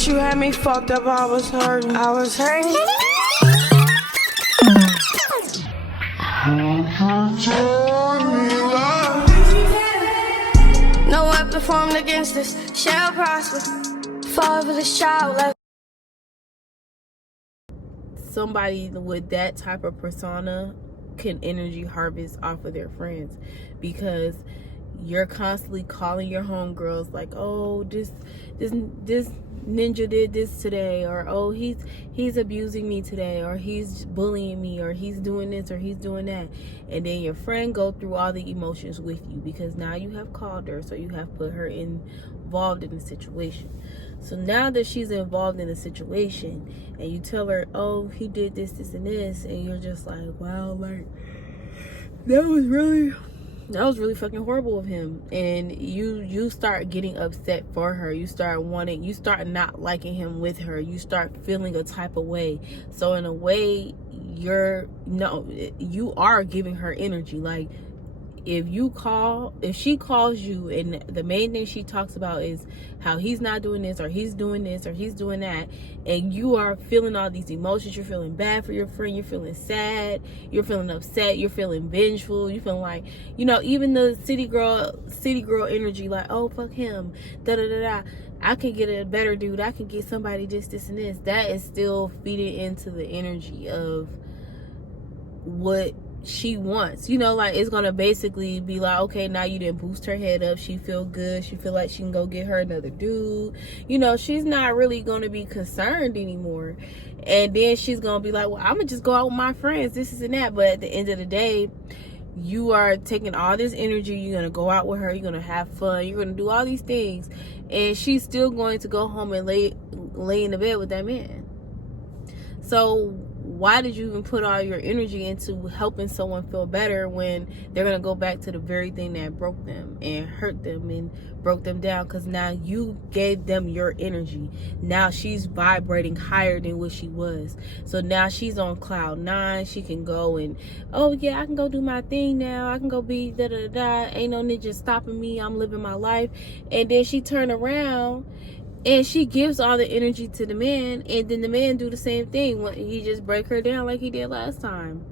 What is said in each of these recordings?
Once you had me fucked up, I was hurting. No weapon formed against us shall prosper. Fatherless child like somebody with that type of persona can energy harvest off of their friends, because you're constantly calling your homegirls like, oh, this ninja did this today, or oh, he's abusing me today, or he's bullying me, or he's doing this, or he's doing that. And then your friend go through all the emotions with you, because now you have called her, so you have put her involved in the situation. So now that she's involved in the situation and you tell her, oh, he did this, and this, and you're just like, wow, like that was really fucking horrible of him. And you start getting upset for her. You start not liking him with her. You start feeling a type of way. So in a way, you are giving her energy. Like, if she calls you and the main thing she talks about is how he's not doing this, or he's doing this, or he's doing that, and you are feeling all these emotions, you're feeling bad for your friend, you're feeling sad, you're feeling upset, you're feeling vengeful, you're feeling like, even the city girl energy, like, oh, fuck him, da da da da, I can get a better dude, I can get somebody this and this. That is still feeding into the energy of what she wants. Like, it's gonna basically be like, okay, now you didn't boost her head up, she feel good, she feel like she can go get her another dude. She's not really gonna be concerned anymore. And then she's gonna be like, well, I'm gonna just go out with my friends, this and that. But at the end of the day, you are taking all this energy, you're gonna go out with her, you're gonna have fun, you're gonna do all these things, and she's still going to go home and lay in the bed with that man. So why did you even put all your energy into helping someone feel better when they're going to go back to the very thing that broke them and hurt them and broke them down? Because now you gave them your energy. Now she's vibrating higher than what she was. So now she's on cloud 9. She can go and, oh yeah, I can go do my thing now. I can go be da da da. Ain't no ninja stopping me. I'm living my life. And then she turned around and she gives all the energy to the man, and then the man do the same thing. He just break her down like he did last time.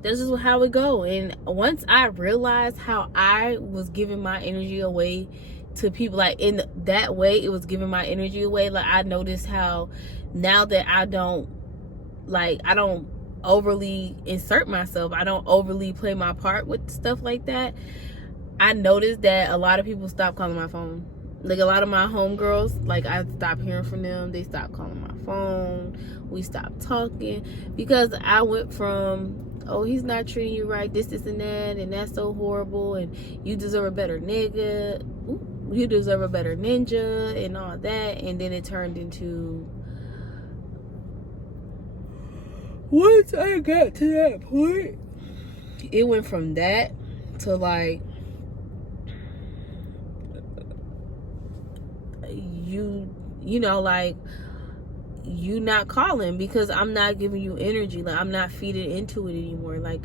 This is how it go. And once I realized how I was giving my energy away to people, like in that way it was giving my energy away, like I noticed how now that I don't overly insert myself, I don't overly play my part with stuff like that, I noticed that a lot of people stopped calling my phone. Like, a lot of my homegirls, like, I stopped hearing from them. They stopped calling my phone. We stopped talking. Because I went from, oh, he's not treating you right, this and that, and that's so horrible, and you deserve a better nigga. Ooh, you deserve a better ninja, and all that. And then it turned into, once I got to that point, it went from that to, like, like, you not calling because I'm not giving you energy. Like, I'm not feeding into it anymore. Like,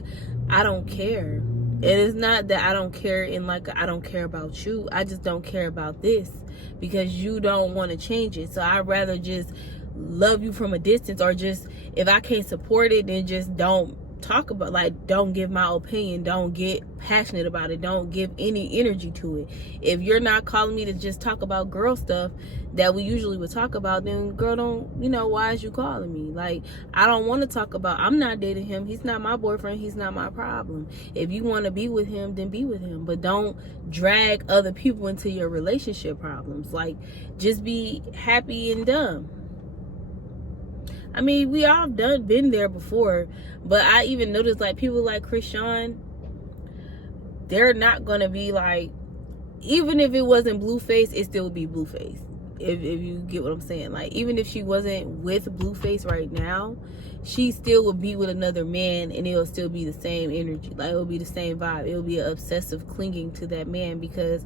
I don't care. And it's not that I don't care in like I don't care about you. I just don't care about this because you don't want to change it. So I'd rather just love you from a distance, or just, if I can't support it, then just don't talk about, like, don't give my opinion, don't get passionate about it, don't give any energy to it. If you're not calling me to just talk about girl stuff that we usually would talk about, then girl, don't, why is you calling me? Like, I don't want to talk about, I'm not dating him, he's not my boyfriend, he's not my problem. If you want to be with him, then be with him, but don't drag other people into your relationship problems. Like, just be happy and dumb. I mean, we all been there before, but I even noticed, like, people like chrisean, they're not gonna be like, even if it wasn't Blueface, it still would be Blueface. If you get what I'm saying. Like, even if she wasn't with Blueface right now, she still would be with another man, and it'll still be the same energy. Like, it'll be the same vibe. It'll be an obsessive clinging to that man because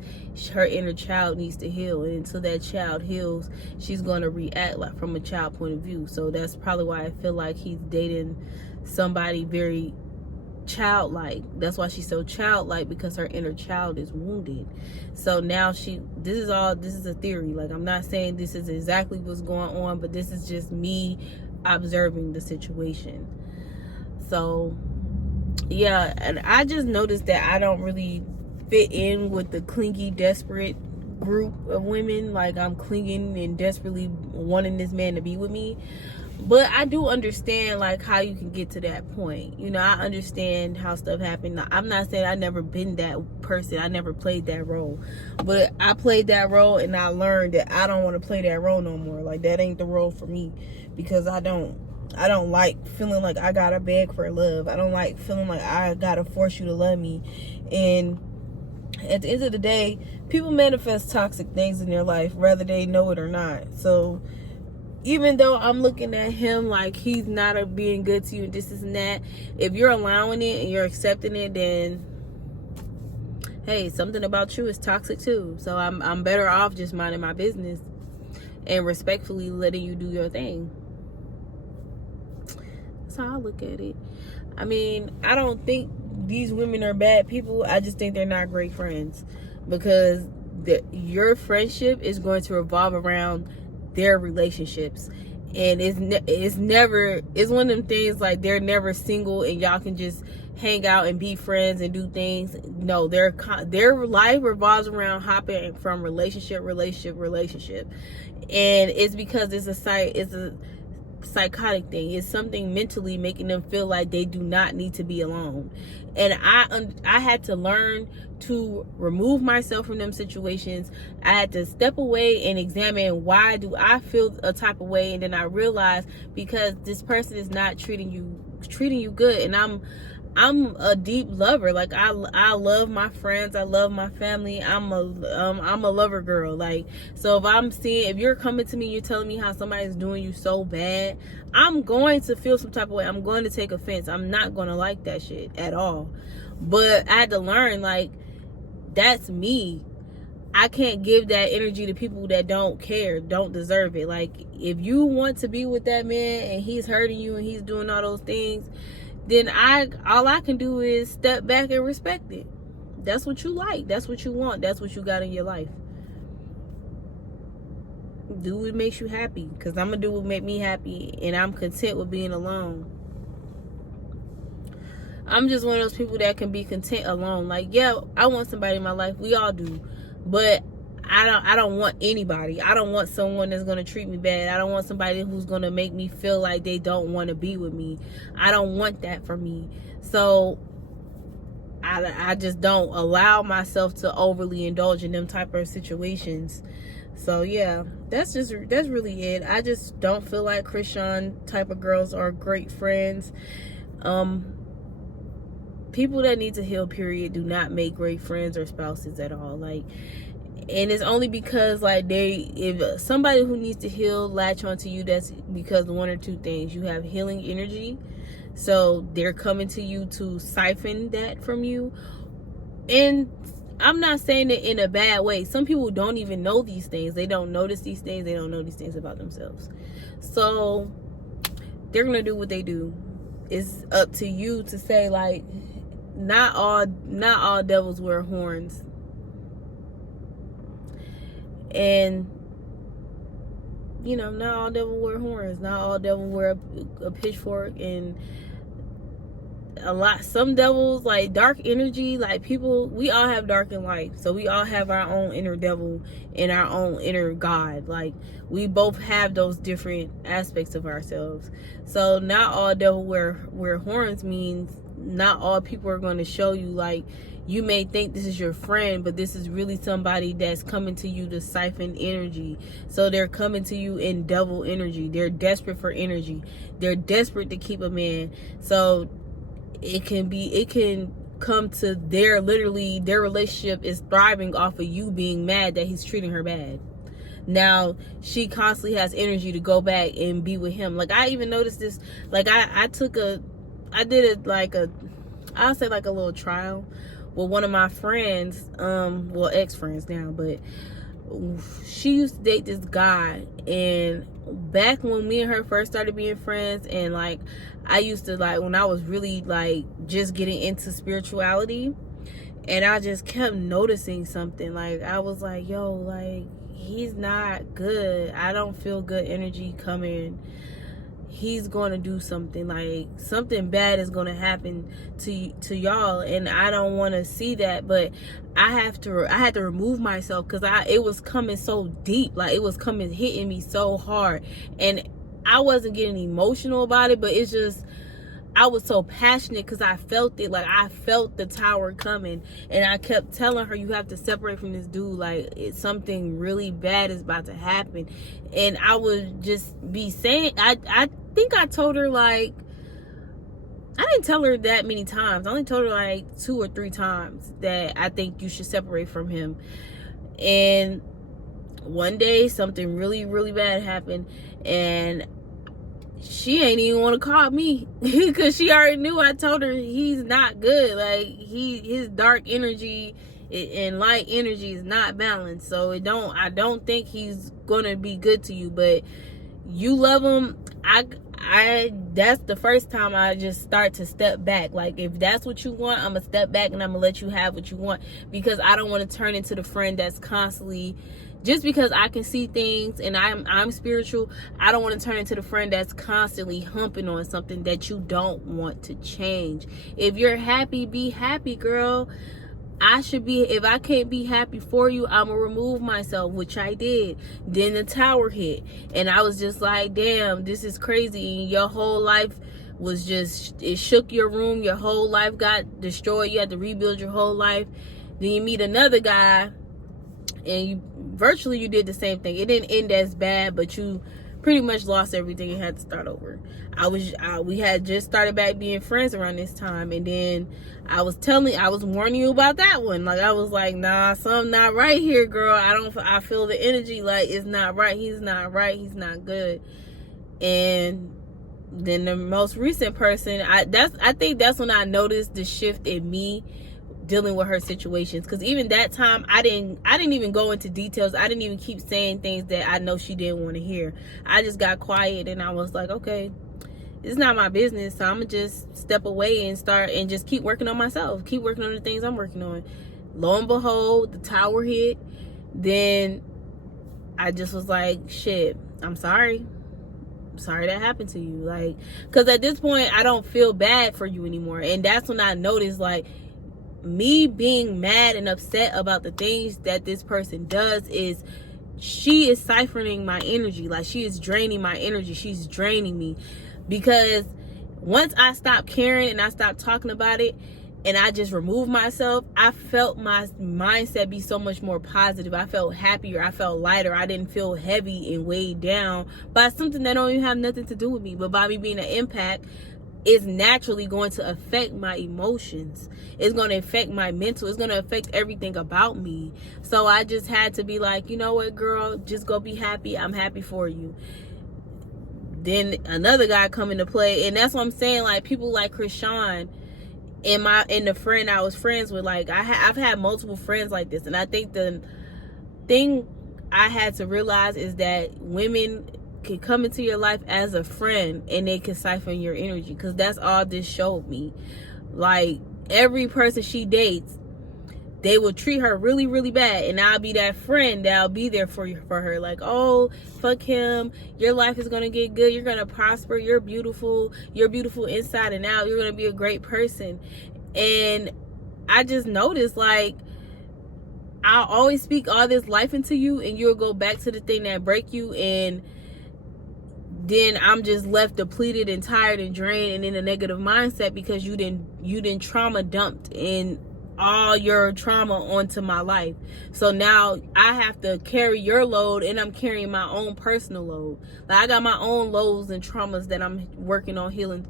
her inner child needs to heal, and until that child heals, she's going to react like from a child point of view. So that's probably why I feel like he's dating somebody very childlike. That's why she's so childlike, because her inner child is wounded. So now this is a theory. Like, I'm not saying this is exactly what's going on, but this is just me observing the situation. So yeah, and I just noticed that I don't really fit in with the clingy, desperate group of women. Like, I'm clinging and desperately wanting this man to be with me. But I do understand, like, how you can get to that point. You know, I understand how stuff happened. I'm not saying I never been that person. I never played that role. But I played that role, and I learned that I don't want to play that role no more. Like, that ain't the role for me. Because I don't like feeling like I gotta beg for love. I don't like feeling like I gotta force you to love me. And at the end of the day, people manifest toxic things in their life, whether they know it or not. So even though I'm looking at him like he's not being good to you and this and that, if you're allowing it and you're accepting it, then hey, something about you is toxic too. So I'm better off just minding my business and respectfully letting you do your thing. That's how I look at it. I mean, I don't think these women are bad people. I just think they're not great friends, because your friendship is going to revolve around their relationships, and it's one of them things like they're never single and y'all can just hang out and be friends and do things. No, their life revolves around hopping from relationship, and it's because it's a psychotic thing. It's something mentally making them feel like they do not need to be alone. And I had to learn to remove myself from them situations. I had to step away and examine, why do I feel a type of way? And then I realized, because this person is not treating you good. And I'm a deep lover. Like, I love my friends, I love my family. I'm a lover girl. Like, so if you're coming to me, you're telling me how somebody's doing you so bad, I'm going to feel some type of way. I'm going to take offense. I'm not going to like that shit at all. But I had to learn, like, that's me. I can't give that energy to people that don't care, don't deserve it. Like, if you want to be with that man and he's hurting you and he's doing all those things, then all I can do is step back and respect it. That's what you like. That's what you want. That's what you got in your life. Do what makes you happy, because I'm going to do what make me happy, and I'm content with being alone. I'm just one of those people that can be content alone. Like, yeah, I want somebody in my life. We all do. But I don't want anybody. I don't want someone that's going to treat me bad. I don't want somebody who's going to make me feel like they don't want to be with me. I don't want that for me. So I just don't allow myself to overly indulge in them type of situations. So yeah, that's really it. I just don't feel like Chrisean type of girls are great friends. People that need to heal, period, do not make great friends or spouses at all. Like, and it's only because, like, if somebody who needs to heal latch onto you, that's because one or two things. You have healing energy, so they're coming to you to siphon that from you. And I'm not saying it in a bad way. Some people don't even know these things. They don't notice these things. They don't know these things about themselves. So they're gonna do what they do. It's up to you to say, like, not all devils wear horns. And, you know, not all devil wear horns. Not all devil wear a pitchfork. And some devils, like, dark energy, like, people, we all have dark in life. So we all have our own inner devil and our own inner God. Like, we both have those different aspects of ourselves. So not all devil wear horns means not all people are going to show you, like, you may think this is your friend, but this is really somebody that's coming to you to siphon energy. So they're coming to you in double energy. They're desperate for energy. They're desperate to keep a man. So it can come to their relationship is thriving off of you being mad that he's treating her bad. Now she constantly has energy to go back and be with him. Like, I even noticed this. Like, I'll say like a little trial with one of my friends, ex-friends now, but she used to date this guy, and back when me and her first started being friends, and like I used to, like, when I was really like just getting into spirituality, and I just kept noticing something. Like, I was like, yo, like, he's not good. I don't feel good energy coming. He's going to do something. Like, something bad is going to happen to y'all, and I don't want to see that. But I had to remove myself, because it was coming so deep. Like, it was hitting me so hard, and I wasn't getting emotional about it, but it's just, I was so passionate because I felt it. Like, I felt the tower coming, and I kept telling her, you have to separate from this dude. Like, something really bad is about to happen. And I would just be saying, I think I told her, like, I didn't tell her that many times. I only told her like 2 or 3 times that I think you should separate from him. And one day something really, really bad happened, and she ain't even want to call me because she already knew. I told her he's not good. Like, his dark energy and light energy is not balanced. So I don't think he's gonna be good to you. But you love him. That's the first time I just start to step back. Like, if that's what you want, I'm gonna step back and I'm gonna let you have what you want, because I don't want to turn into the friend that's constantly, just because I can see things and I'm spiritual, I don't want to turn into the friend that's constantly humping on something that you don't want to change. If you're happy, be happy, girl. If I can't be happy for you, I'm gonna remove myself, which I did. Then the tower hit, and I was just like, damn, this is crazy. Your whole life was just, it shook your room. Your whole life got destroyed. You had to rebuild your whole life. Then you meet another guy, and you did the same thing. It didn't end as bad, but you pretty much lost everything and had to start over. We had just started back being friends around this time, and then I was warning you about that one. Like, I was like, nah, something not right here, girl. I feel the energy, like, it's not right. He's not right. He's not good. And then the most recent person, I think that's when I noticed the shift in me dealing with her situations. Because even that time, I didn't even go into details. I didn't even keep saying things that I know she didn't want to hear. I just got quiet, and I was like, okay, it's not my business, so I'm gonna just step away and start and just keep working on myself, keep working on the things I'm working on. Lo and behold, the tower hit. Then I just was like, shit, I'm sorry that happened to you. Like, because at this point, I don't feel bad for you anymore. And that's when I noticed, like, me being mad and upset about the things that this person does is, she is siphoning my energy. Like, she is draining my energy. She's draining me. Because once I stopped caring and I stopped talking about it, and I just removed myself, I felt my mindset be so much more positive. I felt happier. I felt lighter. I didn't feel heavy and weighed down by something that don't even have nothing to do with me. But by me being an empath, it's naturally going to affect my emotions. It's going to affect my mental. It's going to affect everything about me. So I just had to be like, you know what, girl, just go be happy. I'm happy for you. Then another guy come into play, and that's what I'm saying. Like, people like chrisean and the friend I was friends with, like, I've had multiple friends like this, and I think the thing I had to realize is that women can come into your life as a friend, and they can siphon your energy, because that's all this showed me. Like, every person she dates, they will treat her really, really bad, and I'll be that friend that'll be there for her. Like, oh, fuck him. Your life is gonna get good. You're gonna prosper. You're beautiful. You're beautiful inside and out. You're gonna be a great person. And I just noticed, like, I'll always speak all this life into you, and you'll go back to the thing that break you, and then I'm just left depleted and tired and drained and in a negative mindset, because you didn't trauma dumped in all your trauma onto my life. So now I have to carry your load, and I'm carrying my own personal load. Like, I got my own lows and traumas that I'm working on healing.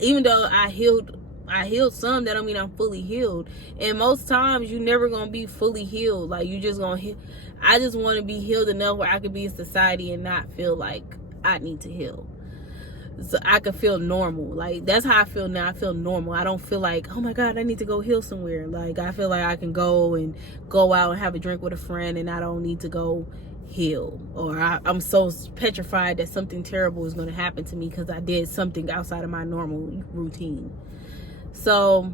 Even though I healed some, that don't mean I'm fully healed. And most times you never gonna be fully healed. Like, you just gonna heal. I just want to be healed enough where I could be in society and not feel like I need to heal. So I could feel normal. Like, that's how I feel now. I feel normal. I don't feel like, oh my God, I need to go heal somewhere. Like, I feel like I can go out and have a drink with a friend, and I don't need to go heal, or I'm so petrified that something terrible is going to happen to me because I did something outside of my normal routine. So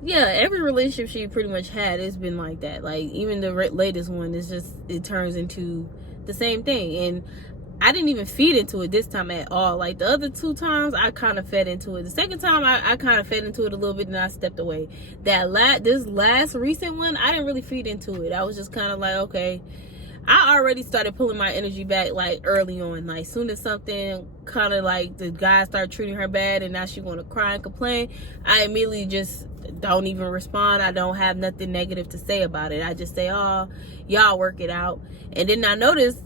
yeah, every relationship she pretty much had, it's been like that. Like, even the latest one is just, it turns into the same thing. And I didn't even feed into it this time at all. Like, the other 2 times, I kind of fed into it. The second time, I kind of fed into it a little bit, and I stepped away. This last recent one, I didn't really feed into it. I was just kind of like, okay. I already started pulling my energy back, like, early on. Like, soon as something kind of like the guy started treating her bad and now she want to cry and complain, I immediately just don't even respond. I don't have nothing negative to say about it. I just say, oh, y'all work it out. And then I noticed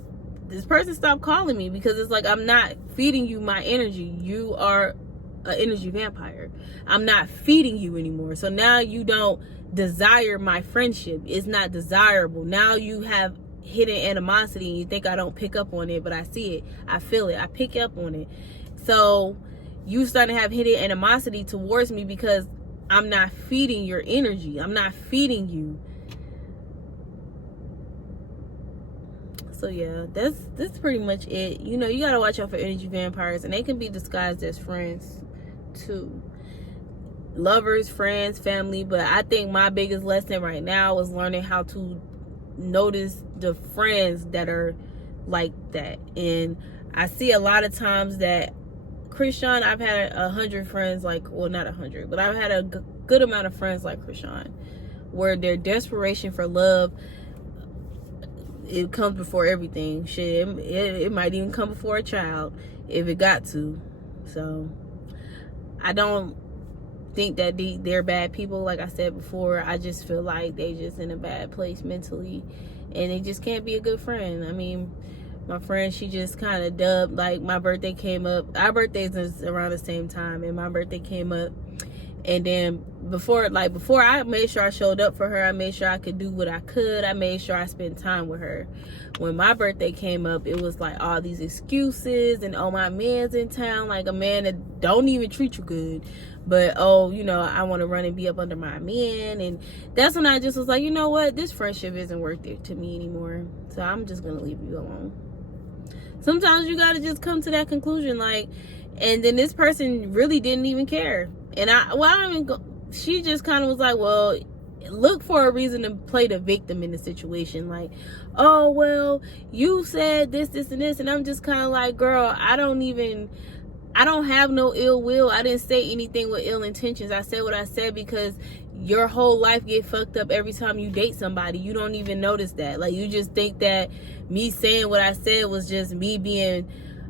this person stopped calling me, because it's like, I'm not feeding you my energy. You are an energy vampire. I'm not feeding you anymore. So now you don't desire my friendship. It's not desirable. Now you have hidden animosity, and you think I don't pick up on it, but I see it, I feel it, I pick up on it. So you starting to have hidden animosity towards me because I'm not feeding your energy. I'm not feeding you. So yeah, that's pretty much it. You know, you gotta watch out for energy vampires, and they can be disguised as friends too. Lovers, friends, family. But I think my biggest lesson right now is learning how to notice the friends that are like that. And I see a lot of times that chrisean, I've had 100 friends, like, well, not 100, but I've had a good amount of friends like chrisean, where their desperation for love, it comes before everything. Shit, it might even come before a child if it got to. So I don't think that they're bad people. Like I said before, I just feel like they just in a bad place mentally, and they just can't be a good friend. I mean, my friend, she just kind of dubbed, like, my birthday came up. Our birthdays is around the same time, and my birthday came up, and then before I made sure I showed up for her, I made sure I could do what I could, I made sure I spent time with her. When my birthday came up, it was like all these excuses, and oh, my man's in town, like a man that don't even treat you good, but oh, you know, I want to run and be up under my man. And that's when I just was like, you know what, this friendship isn't worth it to me anymore, so I'm just gonna leave you alone. Sometimes you gotta just come to that conclusion, like. And then this person really didn't even care, and she just kind of was like, well, look for a reason to play the victim in the situation, like, oh, well, you said this and this, and I'm just kind of like, girl, I don't have no ill will. I didn't say anything with ill intentions. I said what I said because your whole life get fucked up every time you date somebody. You don't even notice that. Like, you just think that me saying what I said was just me being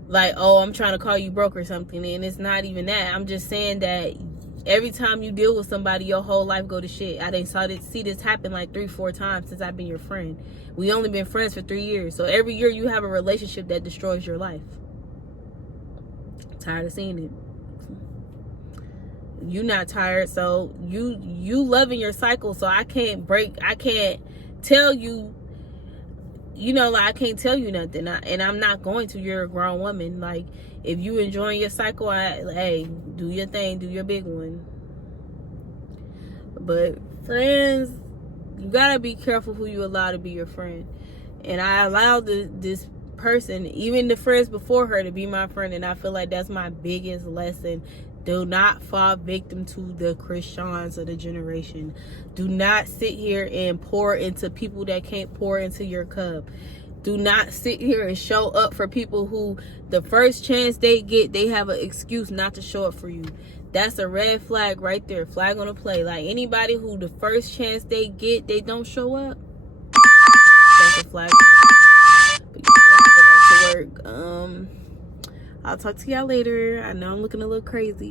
like, oh, I'm trying to call you broke or something. And it's not even that. I'm just saying that every time you deal with somebody, your whole life go to shit. I didn't see this happen like 3-4 times since I've been your friend. We only been friends for 3 years. So every year you have a relationship that destroys your life. Tired of seeing it. You not tired, so you loving your cycle, so I can't tell you, you know, like, I can't tell you nothing, and I'm not going to. You're a grown woman. Like, if you enjoying your cycle, hey, do your thing, do your big one. But friends, you gotta be careful who you allow to be your friend. And I allowed this person, even the friends before her, to be my friend, and I feel like that's my biggest lesson. Do not fall victim to the chriseans of the generation. Do not sit here and pour into people that can't pour into your cup. Do not sit here and show up for people who the first chance they get, they have an excuse not to show up for you. That's a red flag right there. Flag on the play. Like, anybody who the first chance they get, they don't show up, that's a flag. But yeah, I gotta go back to work. I'll talk to y'all later. I know I'm looking a little crazy.